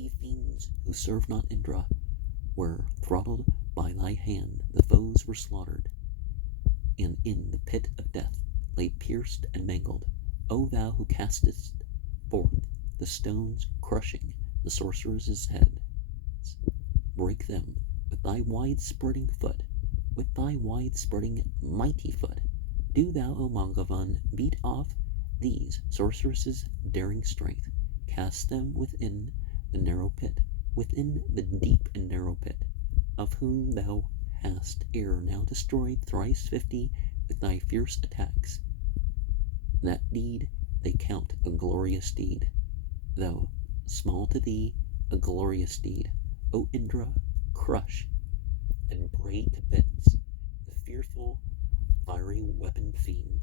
she-fiends who serve not Indra, where, throttled by thy hand, the foes were slaughtered, and in the pit of death lay pierced and mangled. O thou who castest forth the stones, crushing the sorceress' heads, break them with thy wide-spreading foot, with thy wide-spreading mighty foot. Do thou, O Mangavan, beat off these sorceresses' daring strength, cast them within the narrow pit, within the deep and narrow pit, of whom thou hast ere now destroyed thrice 50 with thy fierce attacks. That deed they count a glorious deed, though small to thee, a glorious deed. O Indra, crush and braid to bits the fearful fiery weapon fiend.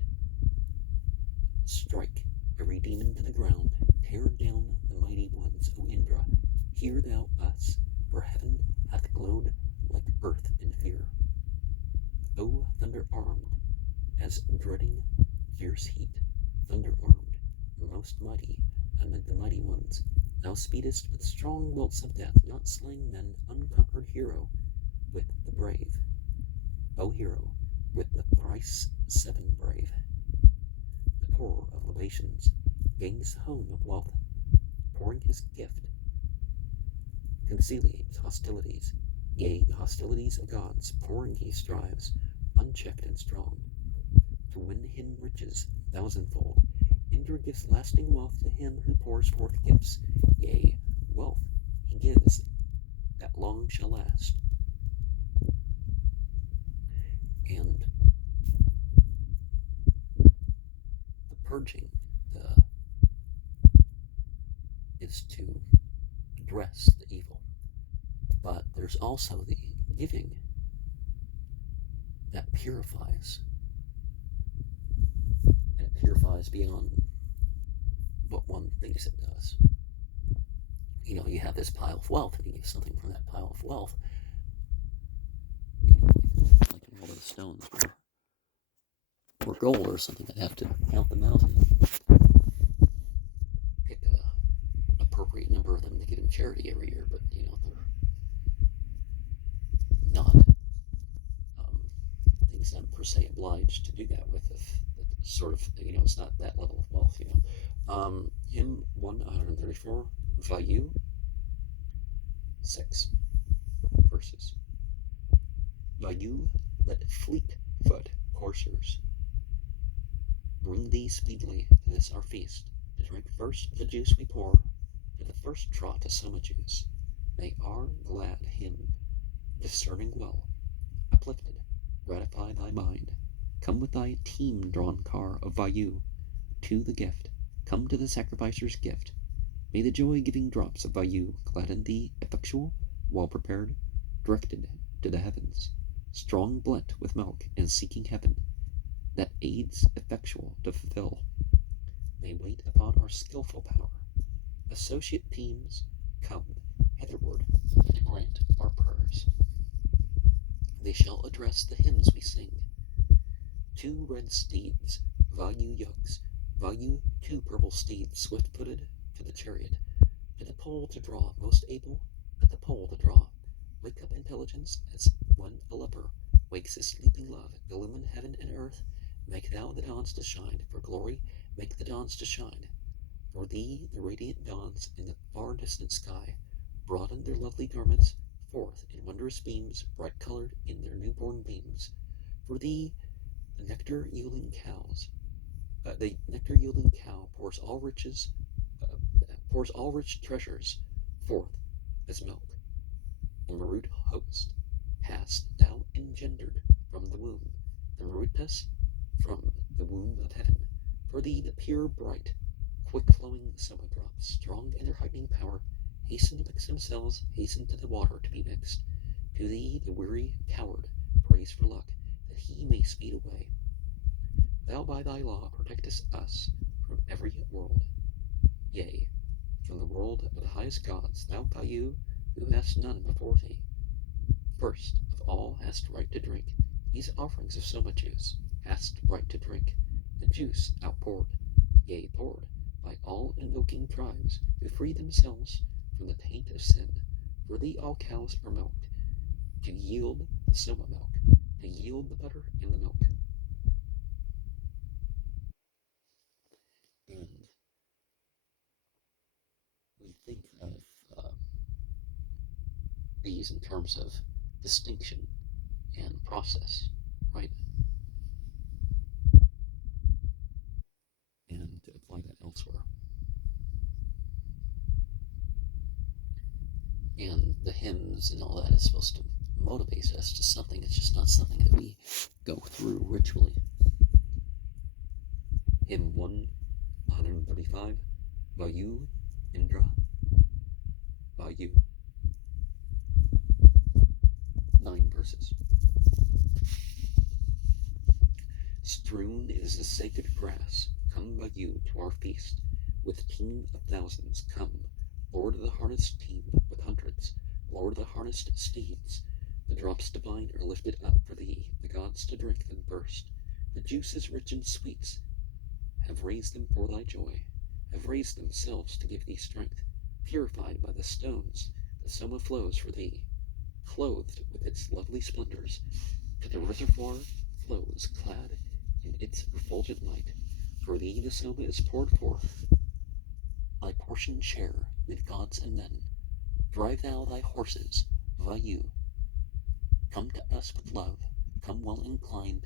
Strike every demon to the ground, tear down the mighty ones, O Indra. Hear thou us, for heaven hath glowed like earth in fear. O thunder-armed, as dreading fierce heat, thunder-armed, most mighty amid the mighty ones, thou speedest with strong bolts of death, not slaying men, unconquered hero with the brave. O hero, with the thrice 7 brave. The pourer of libations gains the home of wealth, pouring his gift, conciliates hostilities, yea, the hostilities of gods, pouring he strives, unchecked and strong, to win him riches thousandfold. Indra gives lasting wealth to him who pours forth gifts, yea, wealth he gives that long shall last. And the purging is to address the evil, but there's also the giving that purifies, and it purifies beyond what one thinks it does. You know, you have this pile of wealth, and you give something from that pile of wealth, like in one of the stones or gold or something. I'd have to count them out and pick an appropriate number of them to give in charity every year, but they're not things I'm per se obliged to do that with. If sort of, it's not that level of wealth. Hymn 134, Vayu, 6 verses. Vayu, let fleet-foot coursers bring thee speedily to this our feast, to drink first the juice we pour, to the first trot of summer juice. May our glad hymn, discerning well, uplifted, gratify thy mind. Come with thy team-drawn car of Vayu to the gift. Come to the sacrificer's gift. May the joy-giving drops of Vayu gladden thee, effectual, well-prepared, directed to the heavens, strong blent with milk and seeking heaven, that aids effectual to fulfill. May wait upon our skillful power. Associate teams, come hitherward to grant our prayers. They shall address the hymns we sing. 2 red steeds, Vayu yokes, Vayu 2 purple steeds, swift-footed to the chariot, to the pole to draw, most able at the pole to draw. Wake up intelligence as when a leper wakes his sleeping love, illumine heaven and earth. Make thou the dawns to shine, for glory, make the dawns to shine. For thee the radiant dawns in the far distant sky broaden their lovely garments forth in wondrous beams, bright-colored in their newborn beams. For thee the nectar-yielding cow pours all rich treasures forth as milk. The Marut host hast thou engendered from the womb, the Marutas from the womb of heaven. For thee the pure, bright, quick-flowing summer drops, strong in their heightening power, hasten to mix themselves, hasten to the water to be mixed. To thee the weary coward prays for luck, that he may speed away. Thou by thy law protectest us from every world. Yea, from the world of the highest gods, thou Vayu, who hast none before thee, first of all hast right to drink these offerings of soma juice, hast right to drink the juice outpoured, yea, poured by all invoking tribes who free themselves from the taint of sin. For thee all cows are milked, to yield the soma milk, to yield the butter and the milk. And we think of these in terms of distinction and process, right? And to apply that elsewhere. And the hymns and all that is supposed to motivate us to something. It's just not something that we go through ritually. Hymn 135, Vayu Indra, Vayu. 9 verses. Strewn is the sacred grass, come by you to our feast, with team of thousands, come, Lord of the harnessed team with hundreds, Lord of the harnessed steeds. The drops divine are lifted up for thee, the gods to drink and burst. The juices rich and sweets have raised them for thy joy, have raised themselves to give thee strength. Purified by the stones, the soma flows for thee, clothed with its lovely splendors. To the reservoir flows, clad in its refulgent light. For thee the soma is poured forth, thy portion share with gods and men. Drive thou thy horses, Vayu. Come to us with love, come well inclined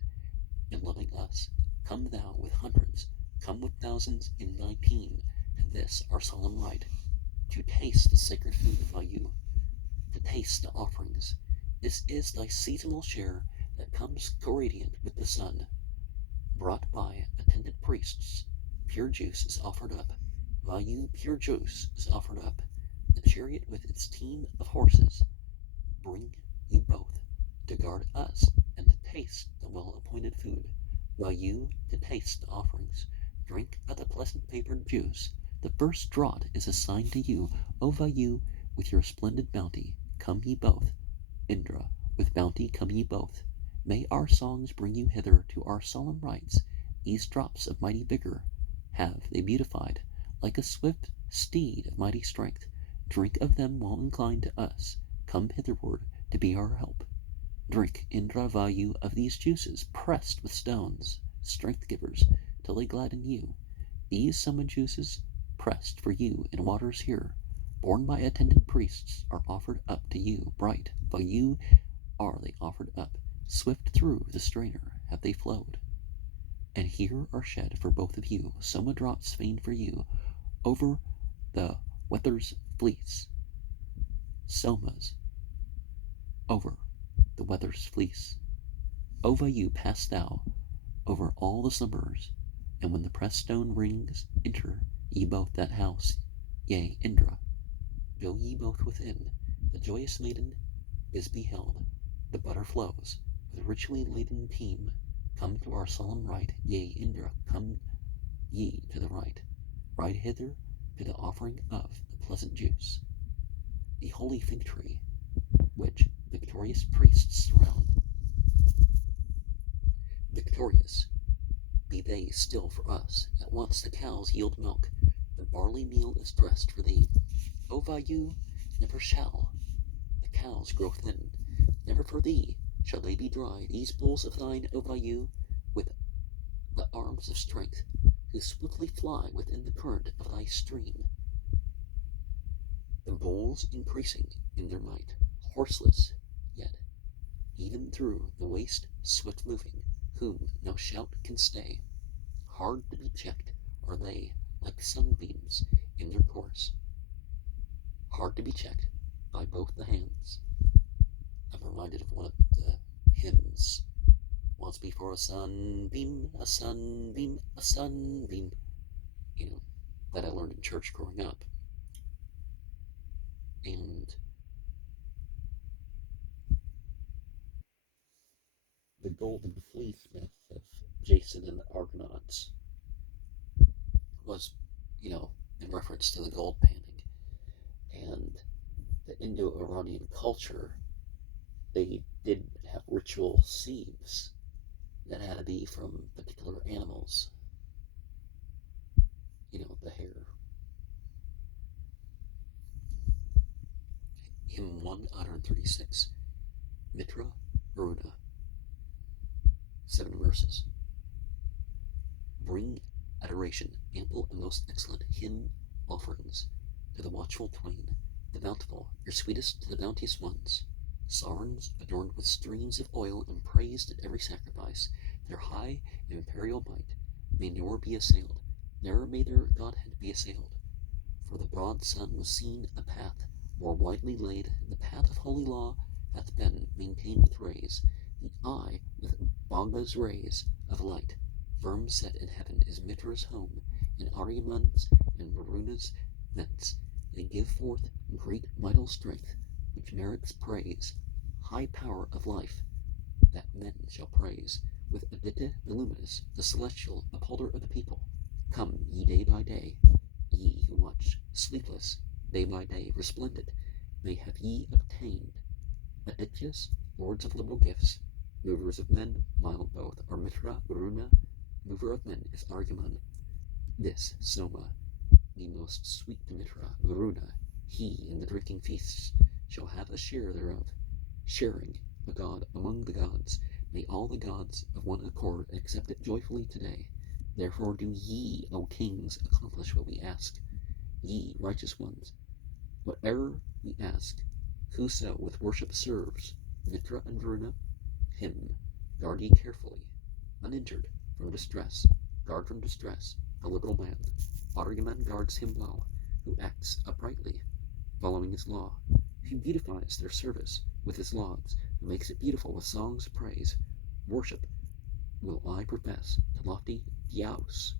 in loving us. Come thou with hundreds, come with thousands in thy team, to this our solemn rite, to taste the sacred food of Vayu, to taste the offerings. This is thy seasonal share that comes co-radiant with the sun. Brought by attendant priests, pure juice is offered up. Vayu pure juice is offered up. The chariot with its team of horses. Bring you both to guard us and to taste the well-appointed food. Vayu to taste the offerings. Drink of the pleasant vapored juice. The first draught is assigned to you, O Vayu, with your splendid bounty. Come ye both. Indra, with bounty come ye both. May our songs bring you hither to our solemn rites. These drops of mighty vigor have they beautified, like a swift steed of mighty strength. Drink of them well inclined to us. Come hitherward to be our help. Drink, Indra Vayu, of these juices, pressed with stones, strength givers, till they gladden you. These soma juices, pressed for you in waters here, borne by attendant priests, are offered up to you, bright. Vayu are they offered up. Swift through the strainer have they flowed, and here are shed for both of you, soma drops feigned for you, over the wether's fleece. Somas, over the wether's fleece. O Vayu, pass thou over all the slumbers, and when the pressed stone rings, enter ye both that house. Yea, Indra, go ye both within. The joyous maiden is beheld. The butter flows with richly laden team. Come to our solemn rite. Yea, Indra, come ye to the rite. Ride hither to the offering of the pleasant juice. The holy fig tree, which victorious priests surround. Victorious be they still for us. At once the cows yield milk. The barley meal is dressed for thee. O Vayu, never shall the cows grow thin. Never for thee shall they be dry. These bulls of thine, O Vayu, with the arms of strength, who swiftly fly within the current of thy stream. The bulls increasing in their might, horseless, yet even through the waste swift moving, whom no shout can stay. Hard to be checked are they, like sunbeams in their course. Hard to be checked by both the hands. I'm reminded of one of the hymns. Once before a sunbeam, a sunbeam, a sunbeam. That I learned in church growing up. And the golden fleece myth of Jason and the Argonauts was, in reference to the gold panning. And the Indo-Iranian culture, they did have ritual sieves that had to be from particular animals. The hair. Hymn 136, Mitra Varuna. 7 verses. Bring adoration, ample and most excellent hymn offerings to the watchful twain, the bountiful, your sweetest to the bounteous ones. Sarns adorned with streams of oil and praised at every sacrifice, their high and imperial might may nor be assailed, ne'er may their godhead be assailed. For the broad sun was seen a path more widely laid, the path of holy law hath been maintained with rays, the eye with Bhaga's rays of light, firm set in heaven is Mitra's home, and Aryaman's and Varuna's vents. They give forth great vital strength, which merits praise, high power of life, that men shall praise, with Aditya the luminous, the celestial upholder of the people. Come ye day by day, ye who watch sleepless, day by day resplendent, may have ye obtained. Adityas, lords of liberal gifts, movers of men, mild both, are Mitra, Varuna, mover of men is Aryaman. This Soma, the most sweet to Mitra, Varuna, he in the drinking feasts shall have a share thereof, sharing a god among the gods. May all the gods of one accord accept it joyfully today. Therefore do ye, O kings, accomplish what we ask. Ye righteous ones, whate'er we ask, whoso with worship serves Mitra and Varuna, him guard ye carefully, uninjured from distress. Guard from distress the liberal man. Aryaman guards him well, who acts uprightly, following his law. He beautifies their service with his lauds, and makes it beautiful with songs of praise. Worship will I profess to lofty Dyaus,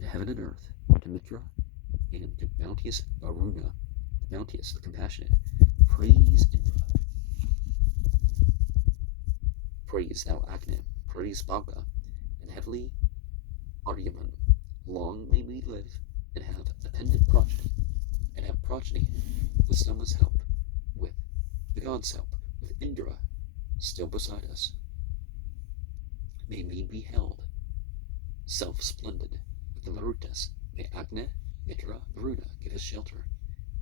to heaven and earth, to Mitra, and to bounteous Varuna, the bounteous, the compassionate. Praise Indra. Praise thou Agni, praise Bhaga, and heavenly Aryaman. Long may we live, and have appendant progeny, and have progeny with Soma's help, with the gods' help, with Indra still beside us. May we be held self-splendid with the Marutas. May Agni, Mitra, Varuna give us shelter.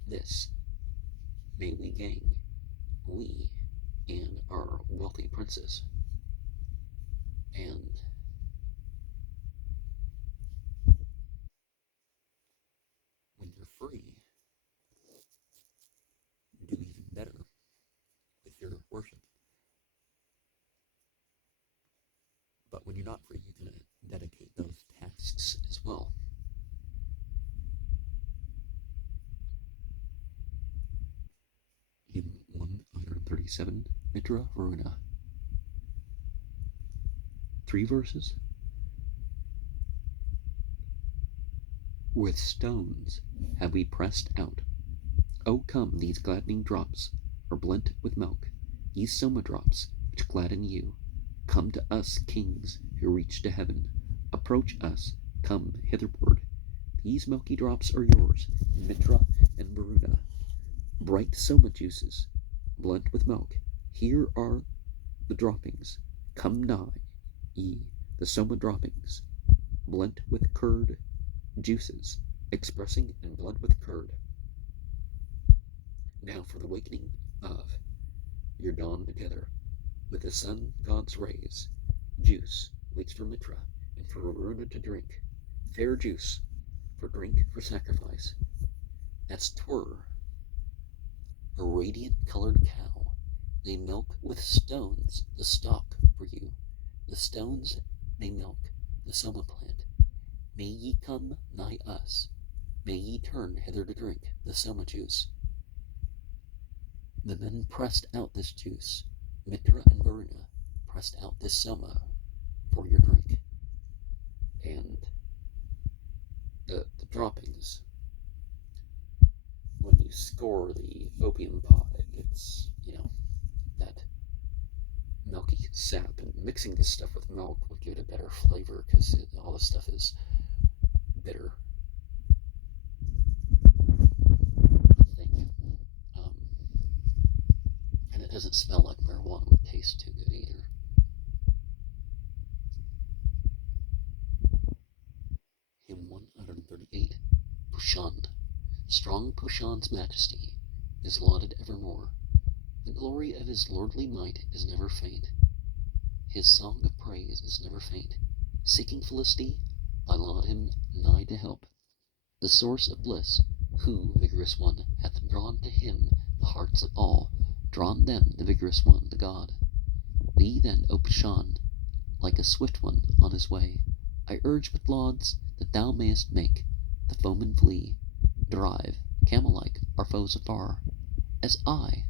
This may we gain, we and our wealthy princes. And when you're free, do even better with your worship. But when you're not free, you're going to dedicate those tasks as well. Hymn 137, Mitra Varuna. 3 verses. With stones have we pressed out. O come, these gladdening drops are blent with milk, these Soma drops which gladden you. Come to us, kings, who reach to heaven. Approach us, come hitherward. These milky drops are yours, Mitra and Varuna. Bright Soma juices, blent with milk. Here are the droppings. Come nigh, ye, the Soma droppings, blent with curd juices, expressing and blent with curd. Now for the wakening of your dawn together, with the sun god's rays, juice waits for Mitra and for Varuna to drink, fair juice for drink for sacrifice. That's twir, a radiant colored cow. They milk with stones the stalk for you. The stones they milk the Soma plant. May ye come nigh us. May ye turn hither to drink the Soma juice. The men pressed out this juice. Mitra and Varuna pressed out this Soma for your drink. And the droppings, when you score the opium pot, it gets, that milky sap, and mixing this stuff with milk would give it a better flavor because all this stuff is bitter. I think. And it doesn't smell like marijuana, would taste too good either. Hymn 138, Pushan. Strong Pushan's majesty, is lauded evermore. The glory of his lordly might is never faint. His song of praise is never faint. Seeking felicity, I laud him nigh to help. The source of bliss, who, vigorous one, hath drawn to him the hearts of all, drawn them, the vigorous one, the God. Thee then, O Pshan, like a swift one on his way, I urge with lauds that thou mayest make the foeman flee, drive, camel-like, our foes afar, as I,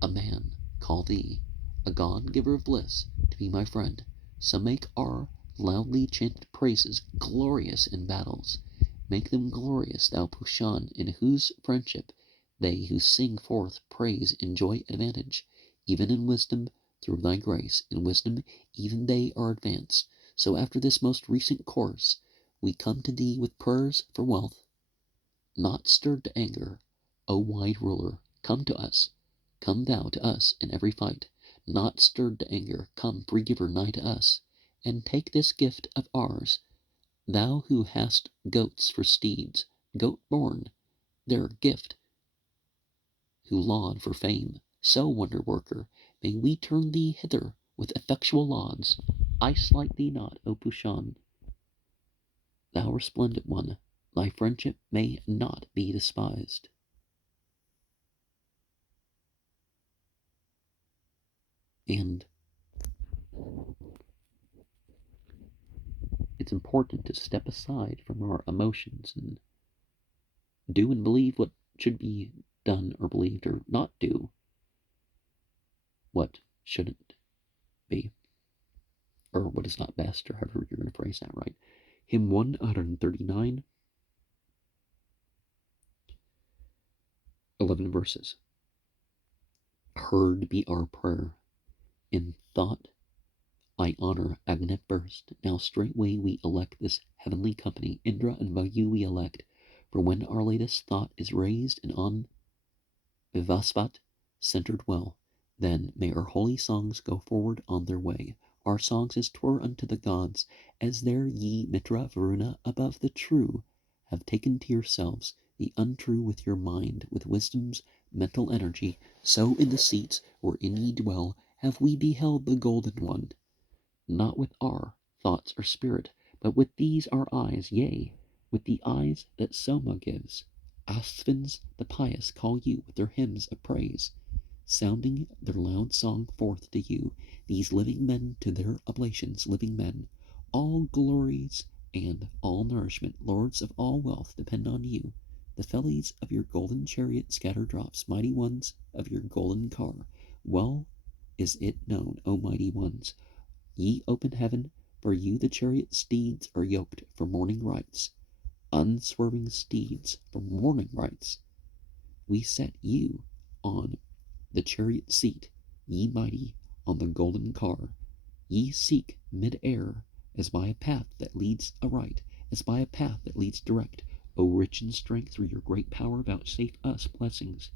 a man, call thee, a god giver of bliss, to be my friend. So make our loudly chanted praises glorious in battles. Make them glorious, thou Pushan, in whose friendship they who sing forth praise enjoy advantage, even in wisdom through thy grace. In wisdom even they are advanced. So after this most recent course, we come to thee with prayers for wealth, not stirred to anger. O wide ruler, come to us. Come thou to us in every fight, not stirred to anger. Come, free giver, nigh to us, and take this gift of ours. Thou who hast goats for steeds, goat-born, their gift, who laud for fame, so, wonder-worker, may we turn thee hither with effectual lauds. I slight thee not, O Pushan, thou resplendent one, thy friendship may not be despised. And it's important to step aside from our emotions and do and believe what should be done or believed, or not do what shouldn't be, or what is not best, or however you're going to phrase that right. Hymn 139, 11 verses. Heard be our prayer. In thought I honor Agni first. Now straightway we elect this heavenly company. Indra and Vayu we elect. For when our latest thought is raised and on Vivasvat centered well, then may our holy songs go forward on their way. Our songs as 'twere unto the gods, as there ye Mitra Varuna above the true have taken to yourselves the untrue with your mind, with wisdom's mental energy, so in the seats wherein ye dwell have we beheld the golden one, not with our thoughts or spirit, but with these our eyes, yea, with the eyes that Soma gives. Asvins the pious call you with their hymns of praise, sounding their loud song forth to you, these living men to their oblations, living men. All glories and all nourishment, lords of all wealth, depend on you. The fellies of your golden chariot scatter drops, mighty ones of your golden car. Well is it known, O mighty ones, ye open heaven, for you the chariot steeds are yoked for morning rites, unswerving steeds for morning rites. We set you on the chariot seat, ye mighty, on the golden car. Ye seek mid-air, as by a path that leads aright, as by a path that leads direct. O rich in strength, through your great power vouchsafe us blessings,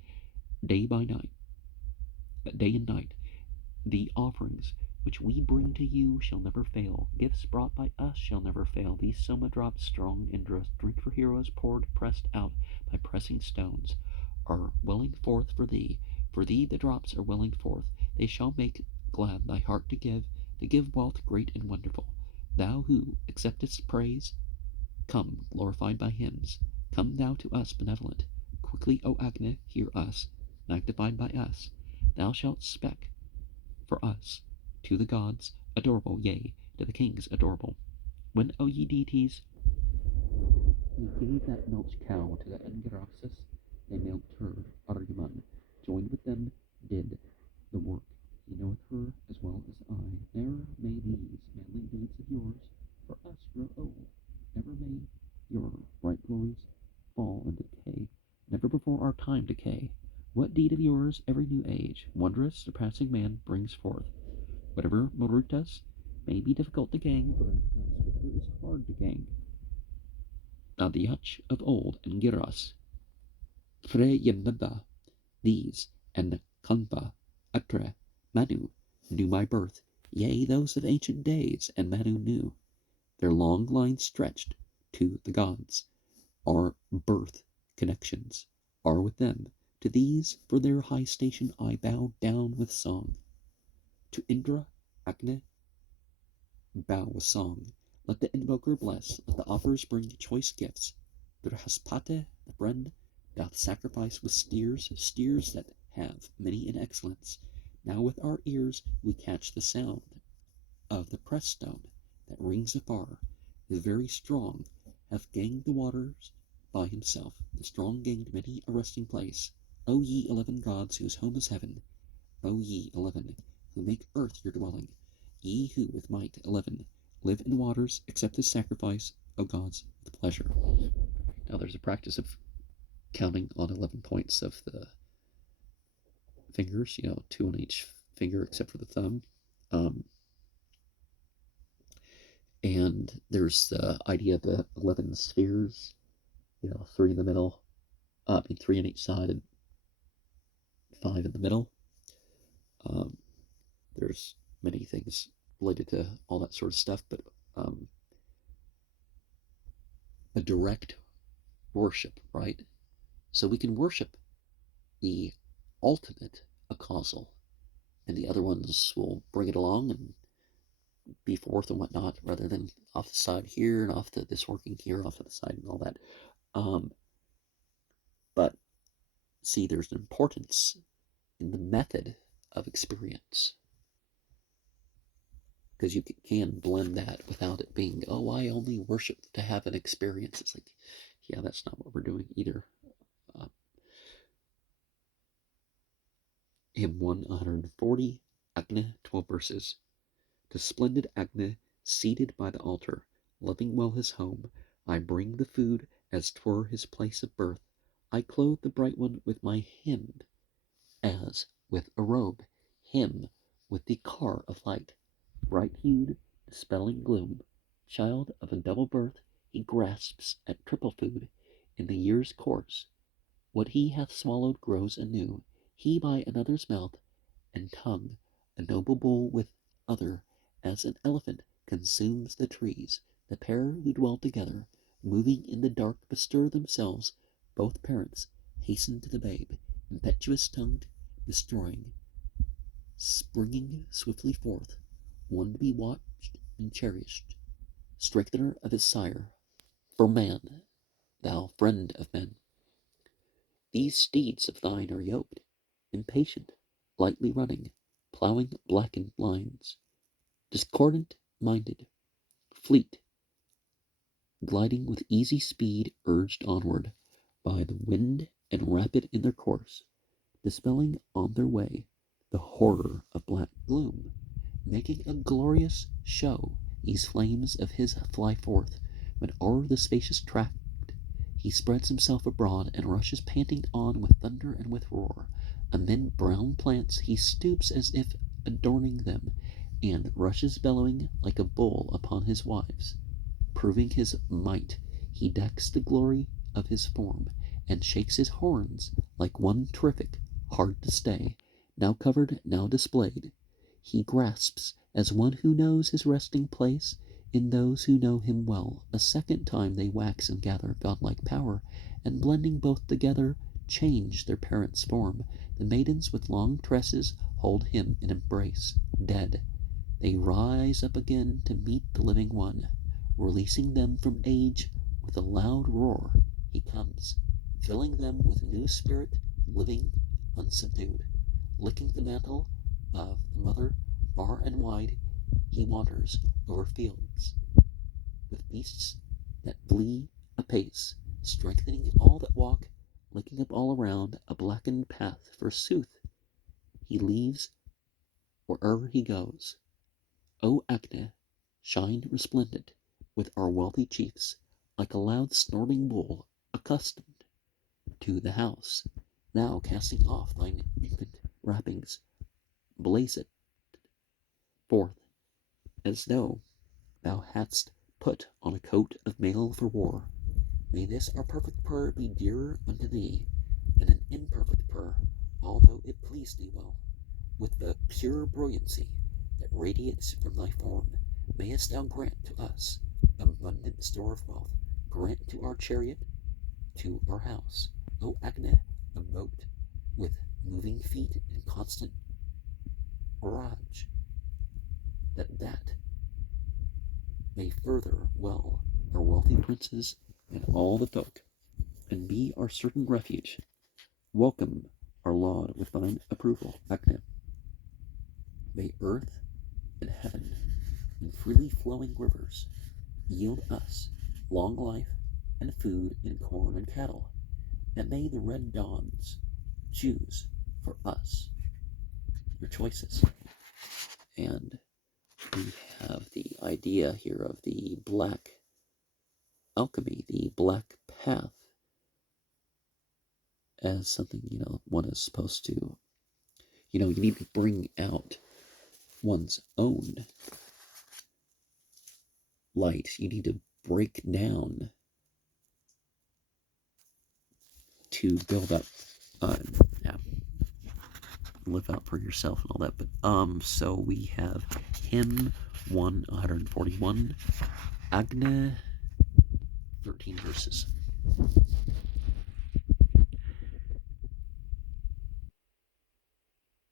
day by night, day and night. The offerings which we bring to you shall never fail. Gifts brought by us shall never fail. These Soma drops strong Indra, drink for heroes poured, pressed out by pressing stones, are welling forth for thee. For thee the drops are welling forth. They shall make glad thy heart to give wealth great and wonderful. Thou who acceptest praise, come, glorified by hymns. Come thou to us, benevolent. Quickly, O Agni, hear us, magnified by us. Thou shalt spec for us, to the gods adorable, yea, to the kings adorable. When, O ye deities, ye gave that milch cow to the Angaraxes, they milked her, Aryaman, joined with them, did the work. He knoweth her as well as I. Ne'er may these manly deeds of yours for us grow old. Never may your bright glories fall into decay. Never before our time decay. What deed of yours every new age, wondrous, surpassing man, brings forth? Whatever Marutas may be difficult to gang, whatever is hard to gang. Adyach of old and Giras, Freyamada, these, and Kanpa, Atre, Manu, knew my birth, yea, those of ancient days, and Manu knew. Their long line stretched to the gods. Our birth connections are with them. To these, for their high station, I bow down with song. To Indra, Agni, bow with song. Let the invoker bless, let the offerers bring choice gifts. Brihaspati, the friend, doth sacrifice with steers, steers that have many in excellence. Now with our ears we catch the sound of the press stone that rings afar. The very strong hath ganged the waters by himself. The strong gained many a resting place. O ye 11 gods whose home is heaven, O ye 11 who make earth your dwelling, ye who with might 11 live in waters, accept this sacrifice, O gods, with pleasure. Now there's a practice of counting on 11 points of the fingers, 2 on each finger except for the thumb. And there's the idea of the 11 spheres, 3 in the middle, 3 on each side and 5 in the middle. There's many things related to all that sort of stuff, but a direct worship, right? So we can worship the ultimate acausal, and the other ones will bring it along and be forth and whatnot, rather than off the side here and off to this working here, off to the side and all that. But see, there's an importance in the method of experience, because you can blend that without it being, oh, I only worship to have an experience. It's like, yeah, that's not what we're doing either. Hymn 140, Agni, 12 verses. To splendid Agni, seated by the altar, loving well his home, I bring the food as 'twere his place of birth. I clothe the bright one with my hymn, as with a robe, him with the car of light, bright-hued, dispelling gloom. Child of a double birth, he grasps at triple food in the year's course. What he hath swallowed grows anew. He by another's mouth and tongue, a noble bull with other, as an elephant consumes the trees. The pair who dwell together, moving in the dark, bestir themselves. Both parents hasten to the babe, impetuous-tongued, destroying, springing swiftly forth, one to be watched and cherished, strengthener of his sire. For man, thou friend of men, these steeds of thine are yoked, impatient, lightly running, ploughing blackened lines, discordant-minded, fleet, gliding with easy speed, urged onward by the wind and rapid in their course, dispelling on their way the horror of black gloom, making a glorious show. These flames of his fly forth, when o'er the spacious tract he spreads himself abroad, and rushes panting on with thunder and with roar. Amid brown plants he stoops as if adorning them, and rushes bellowing like a bull upon his wives. Proving his might, he decks the glory of his form, and shakes his horns like one terrific, hard to stay, now covered, now displayed. He grasps as one who knows his resting place in those who know him well. A second time they wax and gather godlike power, and blending both together, change their parent's form. The maidens with long tresses hold him in embrace. Dead, they rise up again to meet the living one. Releasing them from age with a loud roar, he comes, filling them with new spirit, living unsubdued. Licking the mantle of the mother far and wide, he wanders over fields with beasts that flee apace, strengthening all that walk, licking up all around a blackened path. Forsooth, he leaves where'er he goes. O Agni, shine resplendent with our wealthy chiefs, like a loud snorting bull, accustomed to the house. Now casting off thine infant wrappings, blaze it forth, as though thou hadst put on a coat of mail for war. May this our perfect prayer be dearer unto thee than an imperfect prayer, although it please thee well. With the pure brilliancy that radiates from thy form, mayest thou grant to us abundant store of wealth. Grant to our chariot, to our house, O Agni, a boat with moving feet and constant barrage, that may further well our wealthy princes and all the folk, and be our certain refuge. Welcome our laud with thine approval, Agna. May earth and heaven and freely flowing rivers yield us long life and food in corn and cattle, and may the red dawns choose for us your choices. And we have the idea here of the black alchemy, the black path, as something, one is supposed to, you need to bring out one's own light. You need to break down to build up, live out for yourself and all that. But so we have hymn 141, Agna, 13 verses.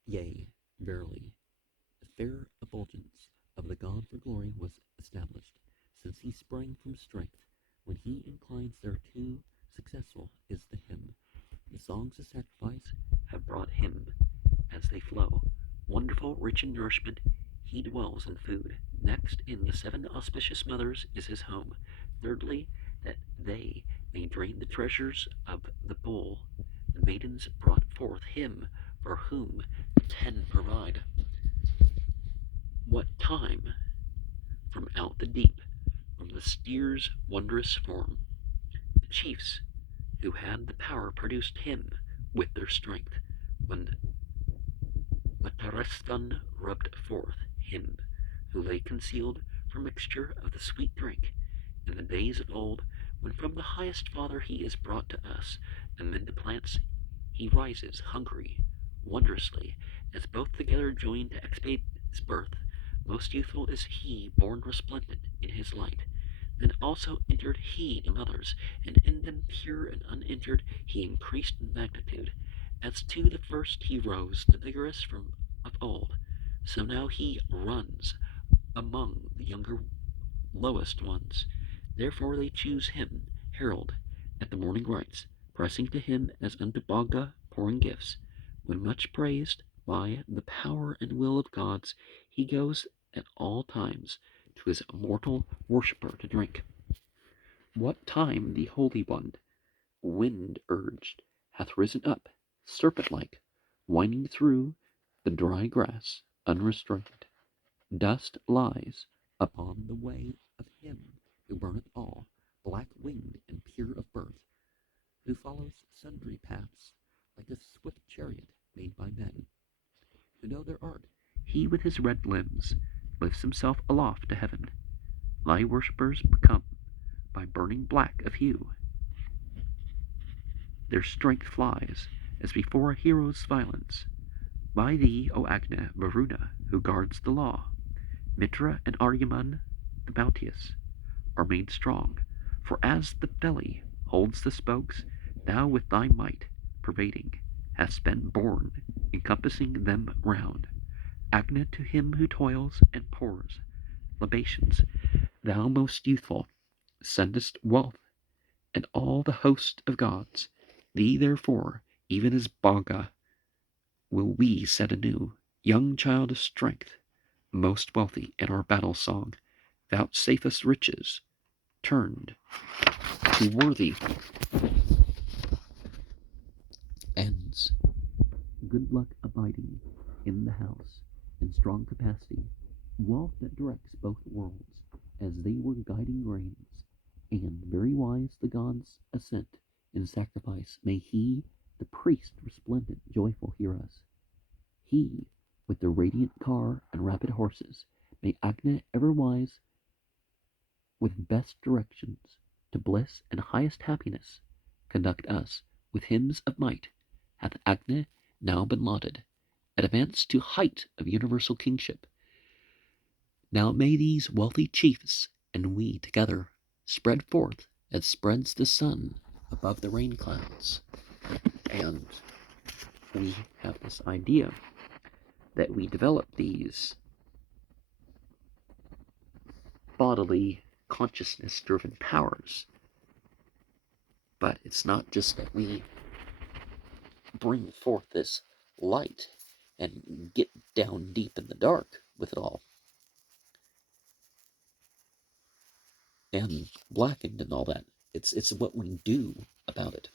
Yea, verily, the fair effulgence of the God for glory was established, since he sprang from strength. When he inclines thereto, successful is the hymn. The songs of sacrifice have brought him as they flow. Wonderful, rich in nourishment, he dwells in food. Next, in the 7 auspicious mothers is his home. Thirdly, that they may drain the treasures of the bowl, the maidens brought forth him for whom the 10 provide. What time from out the deep, from the steer's wondrous form, the chiefs who had the power produced him with their strength, when Matarestan rubbed forth him who lay concealed for mixture of the sweet drink. In the days of old, when from the highest Father he is brought to us, amid the plants he rises hungry, wondrously, as both together join to expiate his birth. Most youthful is he, born resplendent in his light. Then also entered he in others, and in them pure and uninjured he increased in magnitude. As to the first he rose, the vigorous from of old, so now he runs among the younger lowest ones. Therefore they choose him, herald, at the morning rites, pressing to him as unto Bogga pouring gifts. When much praised by the power and will of gods, he goes at all times to his mortal worshipper to drink. What time the Holy One, wind urged, hath risen up, serpent-like, winding through the dry grass, unrestrained. Dust lies upon the way of him who burneth all, black-winged and pure of birth, who follows sundry paths, like a swift chariot made by men, who know their art. He with his red limbs lifts himself aloft to heaven. Thy worshippers become by burning black of hue. Their strength flies, as before a hero's violence. By thee, O Agna, Varuna, who guards the law, Mitra and Aryaman, the bounteous, are made strong. For as the belly holds the spokes, thou with thy might, pervading, hast been born, encompassing them round. Agna, to him who toils and pours libations, thou most youthful, sendest wealth and all the host of gods. Thee therefore, even as Bogga, will we set anew, young child of strength, most wealthy in our battle song, vouchsafe us riches, turned to worthy ends. Good luck abiding in the house, and strong capacity, wealth that directs both worlds, as they were guiding reins, and very wise the gods assent in sacrifice. May he, the priest resplendent, joyful, hear us. He, with the radiant car and rapid horses, may Agna ever wise, with best directions to bliss and highest happiness, conduct us with hymns of might. Hath Agna now been lauded, advance to height of universal kingship. Now may these wealthy chiefs and we together spread forth as spreads the sun above the rain clouds. And we have this idea that we develop these bodily consciousness-driven powers. But it's not just that we bring forth this light and get down deep in the dark with it all, and blackened and all that. It's what we do about it.